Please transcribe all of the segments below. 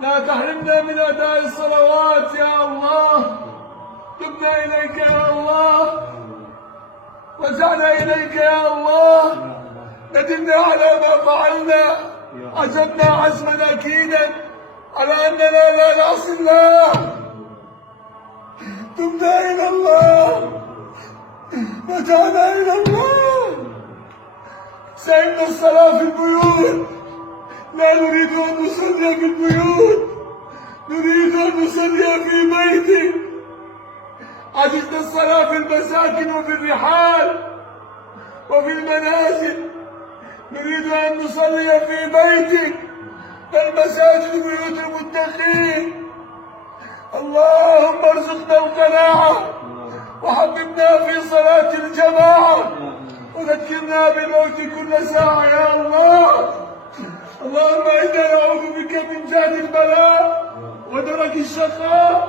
لا تحرمنا من أداء الصلوات يا الله. تبنا إليك يا الله، رجعنا إليك يا الله، ندمنا على ما فعلنا، عزمنا عزما أكيدا على أننا لا نعصي الله. تبنا إلى الله، رجعنا إلى الله. سئمنا الصلاة في البيوت، لا نريد أن نصلي في البيوت، نريد أن نصلي في بيتك. عجزنا الصلاة في المساكن وفي الرحال وفي المنازل، نريد أن نصلي في بيتك، فالمساجد بيوت المتقين. اللهم ارزقنا القناعة وحببنا في صلاة الجماعة وذكرنا بالموت كل ساعة يا الله. اللهم إنا نعوذ بك من جهد البلاء ودرك الشقاء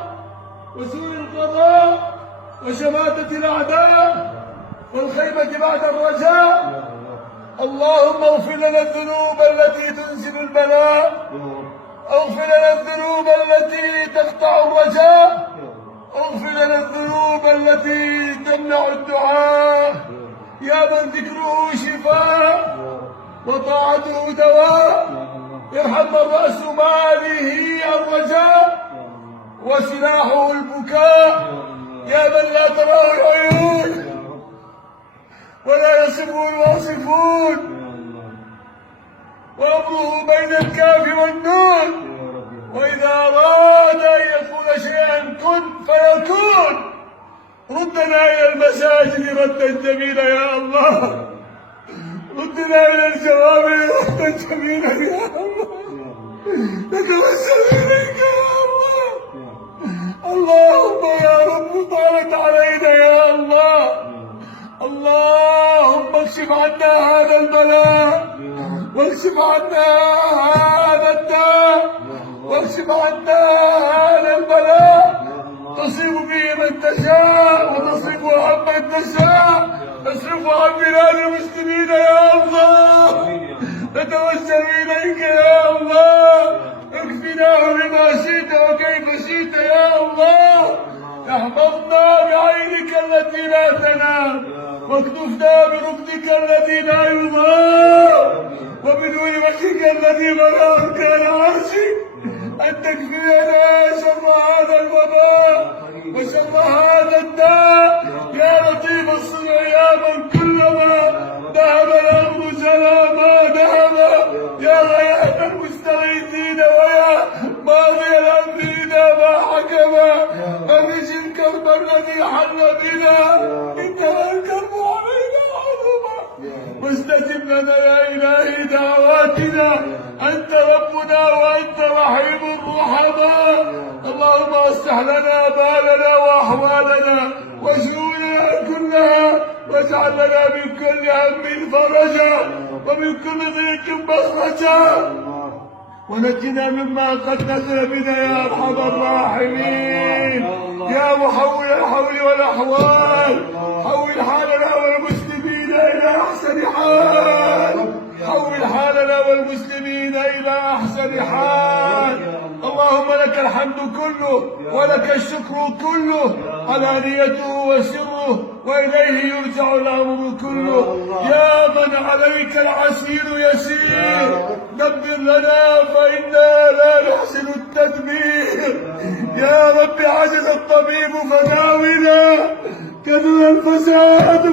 وسوء القضاء وشماتة الأعداء والخيبة بعد الرجاء. اللهم اغفر لنا الذنوب التي تنزل البلاء، اغفر لنا الذنوب التي تقطع الرجاء، اغفر لنا الذنوب التي تمنع الدعاء. يا من ذكره شفاء وطاعته دواء، ارحم من رأس ماله الرجاء وسلاحه البكاء. يا من لا تراه العيون ولا يصفه الواصفون، وأمره بين الكاف والنون، وإذا أراد أن يقول شيئا كن فيكون. ردنا إلى المساجد ردا جميلا يا الله، ردنا إلى الجوامع ردا جميلا يا الله. نتوسل إليك يا الله. اللهم يا رب طالت علينا يا الله. اللهم اكشف عنا هذا البلاء، واكشف عنا هذا الداء، واكشف عنا هذا البلاء. تصيب به من تشاء وتصرف عن من تشاء، تصرف عن بلاد المسلمين يا الله. نتوسل اليك يا الله، اكفناه بما شئت وكيف شئت يا الله. احفظنا بعينك التي لا تنام، واكتفنا بركنك الذي لا يضام، وبنور وجهك الذي مراه كان عرشك، أن تكفينا شر هذا الوباء وشر هذا الداء. يا لطيف الصنع يا من كلما ذهب الأمر جلا ما ذهب، يا غياث المستغيثين ويا ماضي الأمر إذا ما حكم، فرج الكرب الذي حل بنا، إنما الكرب علينا عظما. واستجب لنا يا إلهي دعواتنا، أنت ربنا وأنت رحيم الرحماء. اللهم اصلح لنا بالنا وأحوالنا وشؤوننا كلها، واجعل لنا من كل هم فرجا ومن كل ضيق مخرجا، ونجنا مما قد نزل بنا يا أرحم الراحمين. يا محول الحول والأحوال، حول حالنا والمسلمين إلى أحسن حال، حول حالنا والمسلمين إلى أحسن حال. اللهم لك الحمد كله ولك الشكر كله، علانيته وسره، وإليه يرجع الأمر كله. يا من عليك العسير يسير، دبر لنا فإنا لا نحسن التدبير. يا رب عجز الطبيب فداونا، كثر الفساد